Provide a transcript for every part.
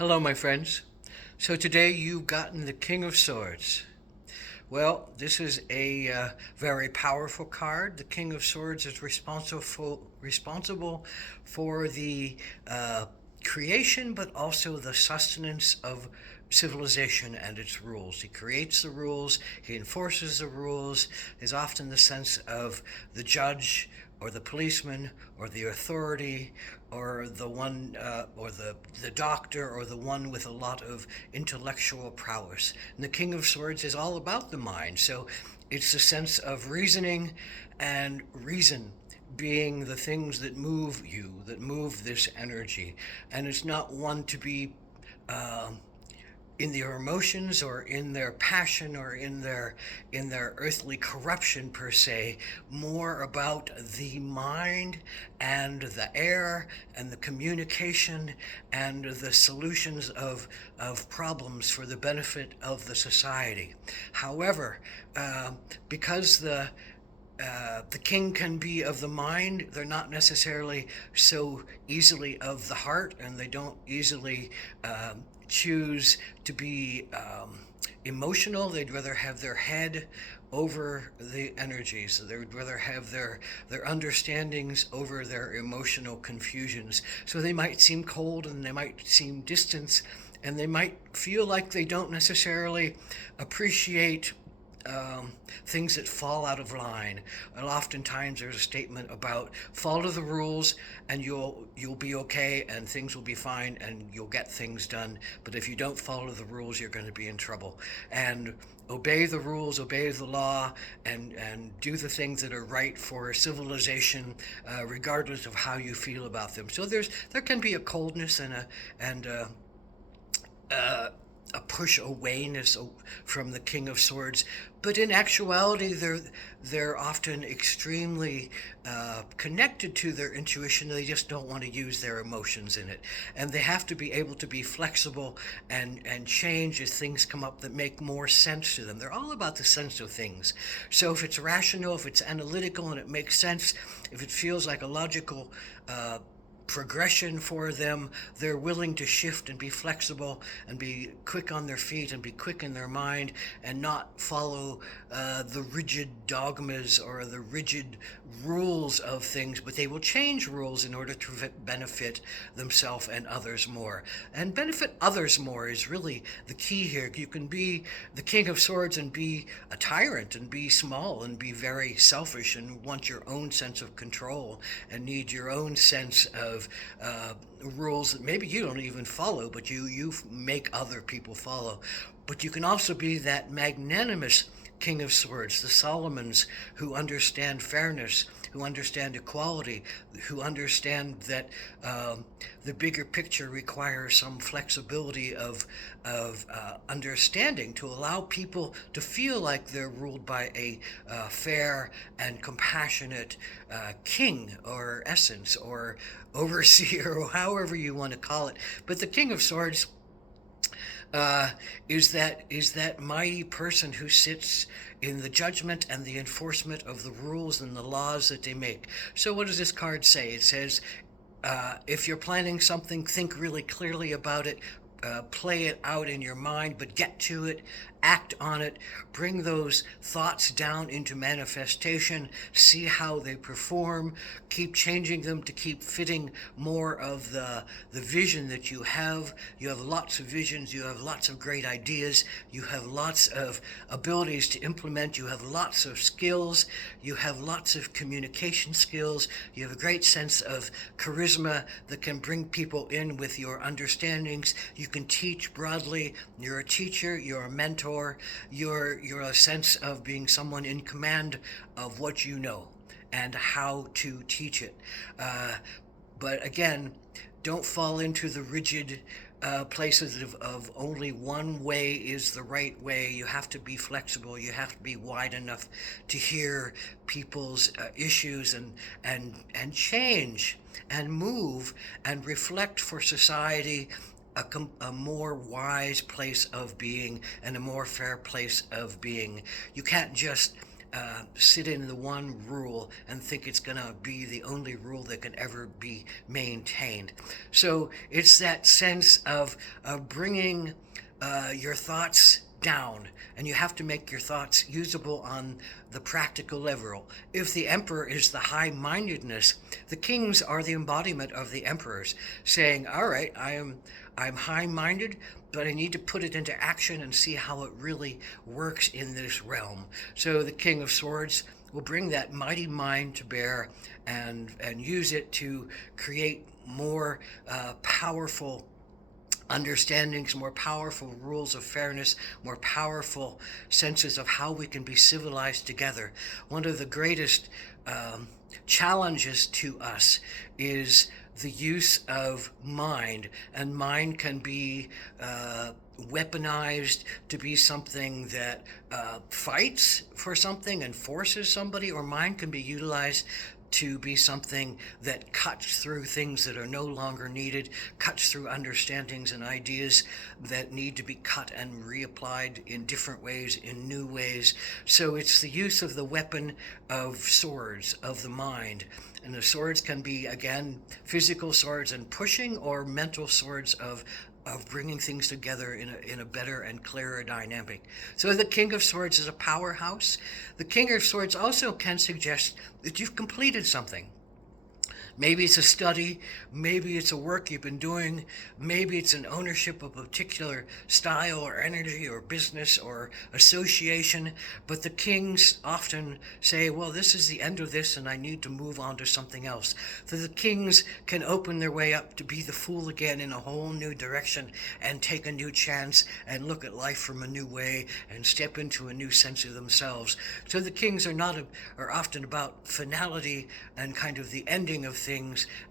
Hello, my friends. So today you've gotten the King of Swords. Well, this is a very powerful card. The King of Swords is responsible for the creation, but also the sustenance of civilization and its rules. He creates the rules, he enforces the rules. There's often the sense of the judge or the policeman or the authority or the one or the doctor or the one with a lot of intellectual prowess. And the King of Swords is all about the mind. So it's the sense of reasoning, and reason being the things that move you, that move this energy. And it's not one to be in their emotions or in their passion or in their earthly corruption per se, more about the mind and the air and the communication and the solutions of problems for the benefit of the society. However, because the king can be of the mind, they're not necessarily so easily of the heart, and they don't easily choose to be emotional. They'd rather have their head over the energies. They'd rather have their understandings over their emotional confusions. So they might seem cold and they might seem distant, and they might feel like they don't necessarily appreciate things that fall out of line. And oftentimes there's a statement about follow the rules and you'll be okay and things will be fine and you'll get things done. But if you don't follow the rules, you're going to be in trouble. And obey the rules, obey the law, and do the things that are right for civilization, regardless of how you feel about them. So there can be a coldness and a push awayness from the King of Swords, but in actuality, they're often extremely connected to their intuition. They just don't want to use their emotions in it, and they have to be able to be flexible and change as things come up that make more sense to them. They're all about the sense of things. So if it's rational, if it's analytical, and it makes sense, if it feels like a logical progression for them, they're willing to shift and be flexible and be quick on their feet and be quick in their mind and not follow the rigid dogmas or the rigid rules of things, but they will change rules in order to benefit themselves and others more. And benefit others more is really the key here. You can be the King of Swords and be a tyrant and be small and be very selfish and want your own sense of control and need your own sense of rules that maybe you don't even follow, but you make other people follow. But you can also be that magnanimous King of Swords, the Solomons, who understand fairness, who understand equality, who understand that the bigger picture requires some flexibility of understanding to allow people to feel like they're ruled by a fair and compassionate king or essence or overseer or however you want to call it. But the King of Swords is that mighty person who sits in the judgment and the enforcement of the rules and the laws that they make. So what does this card say? It says, if you're planning something, think really clearly about it, play it out in your mind, but get to it, act on it, bring those thoughts down into manifestation, see how they perform, keep changing them to keep fitting more of the vision that you have. You have lots of visions, you have lots of great ideas, you have lots of abilities to implement, you have lots of skills, you have lots of communication skills, you have a great sense of charisma that can bring people in with your understandings. You can teach broadly, you're a teacher, you're a mentor, you're a sense of being someone in command of what you know and how to teach it. But again, don't fall into the rigid places of only one way is the right way. You have to be flexible. You have to be wide enough to hear people's issues and change and move and reflect for society a more wise place of being and a more fair place of being. You can't just sit in the one rule and think it's going to be the only rule that can ever be maintained. So it's that sense of bringing your thoughts down, and you have to make your thoughts usable on the practical level. If the emperor is the high-mindedness, the kings are the embodiment of the emperors, saying, all right, I'm high-minded, but I need to put it into action and see how it really works in this realm. So the King of Swords will bring that mighty mind to bear and use it to create more powerful understandings, more powerful rules of fairness, more powerful senses of how we can be civilized together. One of the greatest challenges to us is the use of mind, and mind can be weaponized to be something that fights for something and forces somebody, or mind can be utilized to be something that cuts through things that are no longer needed, cuts through understandings and ideas that need to be cut and reapplied in different ways, in new ways. So it's the use of the weapon of swords, of the mind. And the swords can be, again, physical swords and pushing, or mental swords of bringing things together in a better and clearer dynamic. So the King of Swords is a powerhouse. The King of Swords also can suggest that you've completed something. Maybe it's a study, maybe it's a work you've been doing, maybe it's an ownership of a particular style or energy or business or association, but the kings often say, well, this is the end of this and I need to move on to something else. So the kings can open their way up to be the fool again in a whole new direction and take a new chance and look at life from a new way and step into a new sense of themselves. So the kings are often about finality and kind of the ending of things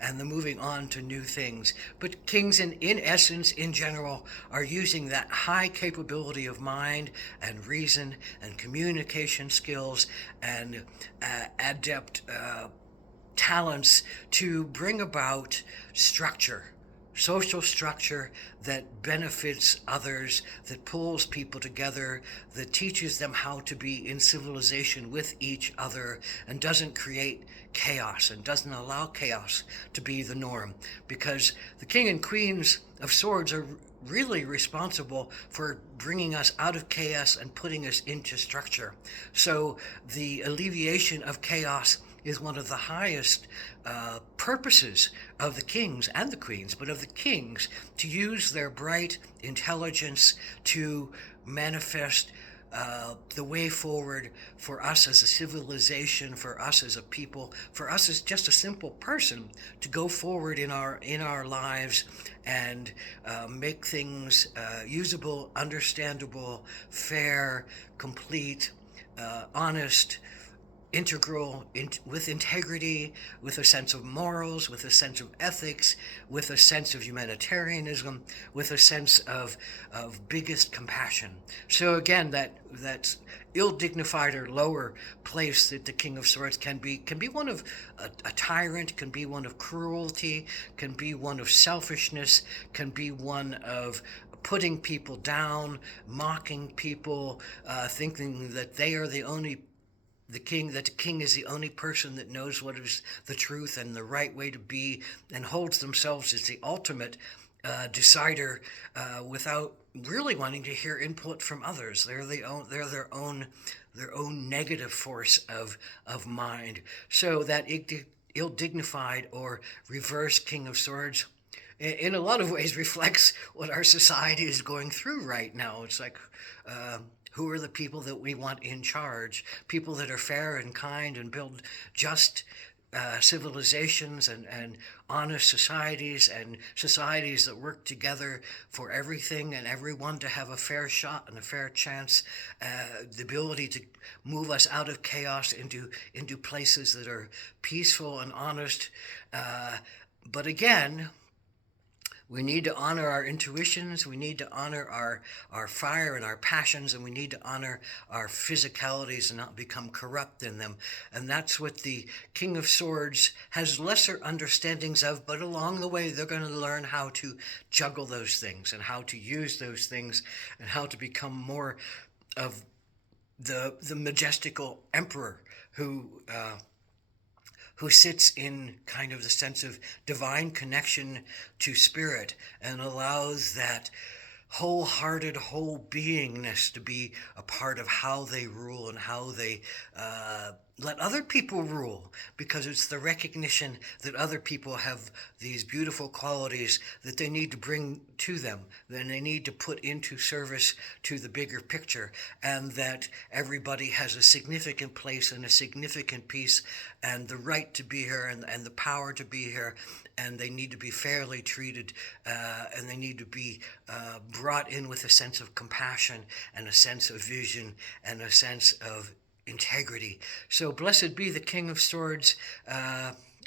and the moving on to new things. But kings, in essence, in general, are using that high capability of mind and reason and communication skills and adept talents to bring about structure, social structure that benefits others, that pulls people together, that teaches them how to be in civilization with each other, and doesn't create chaos and doesn't allow chaos to be the norm. Because the king and queens of swords are really responsible for bringing us out of chaos and putting us into structure. So the alleviation of chaos is one of the highest purposes of the kings and the queens, but of the kings, to use their bright intelligence to manifest the way forward for us as a civilization, for us as a people, for us as just a simple person, to go forward in our lives and make things usable, understandable, fair, complete, honest, integral, with integrity, with a sense of morals, with a sense of ethics, with a sense of humanitarianism, with a sense of biggest compassion. So again, that ill-dignified or lower place that the King of Swords can be one of a tyrant, can be one of cruelty, can be one of selfishness, can be one of putting people down, mocking people, thinking that they are the king is the only person that knows what is the truth and the right way to be, and holds themselves as the ultimate decider without really wanting to hear input from others. They're their own negative force of mind. So that ill-dignified or reverse King of Swords, in a lot of ways, reflects what our society is going through right now. It's like, who are the people that we want in charge? People that are fair and kind and build just civilizations and honest societies, and societies that work together for everything and everyone to have a fair shot and a fair chance, the ability to move us out of chaos into places that are peaceful and honest. But again, we need to honor our intuitions, we need to honor our fire and our passions, and we need to honor our physicalities and not become corrupt in them. And that's what the King of Swords has lesser understandings of, but along the way they're going to learn how to juggle those things and how to use those things and how to become more of the majestical emperor who sits in kind of the sense of divine connection to spirit and allows that wholehearted whole beingness to be a part of how they rule and how they let other people rule, because it's the recognition that other people have these beautiful qualities that they need to bring to them, then they need to put into service to the bigger picture, and that everybody has a significant place and a significant piece and the right to be here and the power to be here, and they need to be fairly treated, and they need to be brought in with a sense of compassion and a sense of vision and a sense of integrity. So blessed be the King of Swords.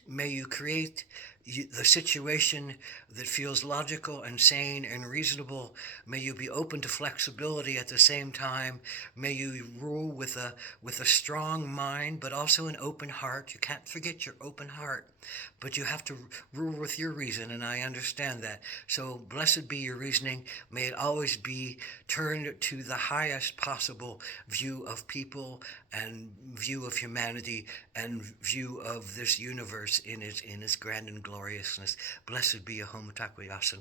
May you create the situation that feels logical and sane and reasonable. May you be open to flexibility at the same time. May you rule with a strong mind, but also an open heart. You can't forget your open heart, but you have to rule with your reason, and I understand that. So blessed be your reasoning. May it always be turned to the highest possible view of people and view of humanity and view of this universe in its grand and gloriousness. Blessed be Ahom Takwe Yasin.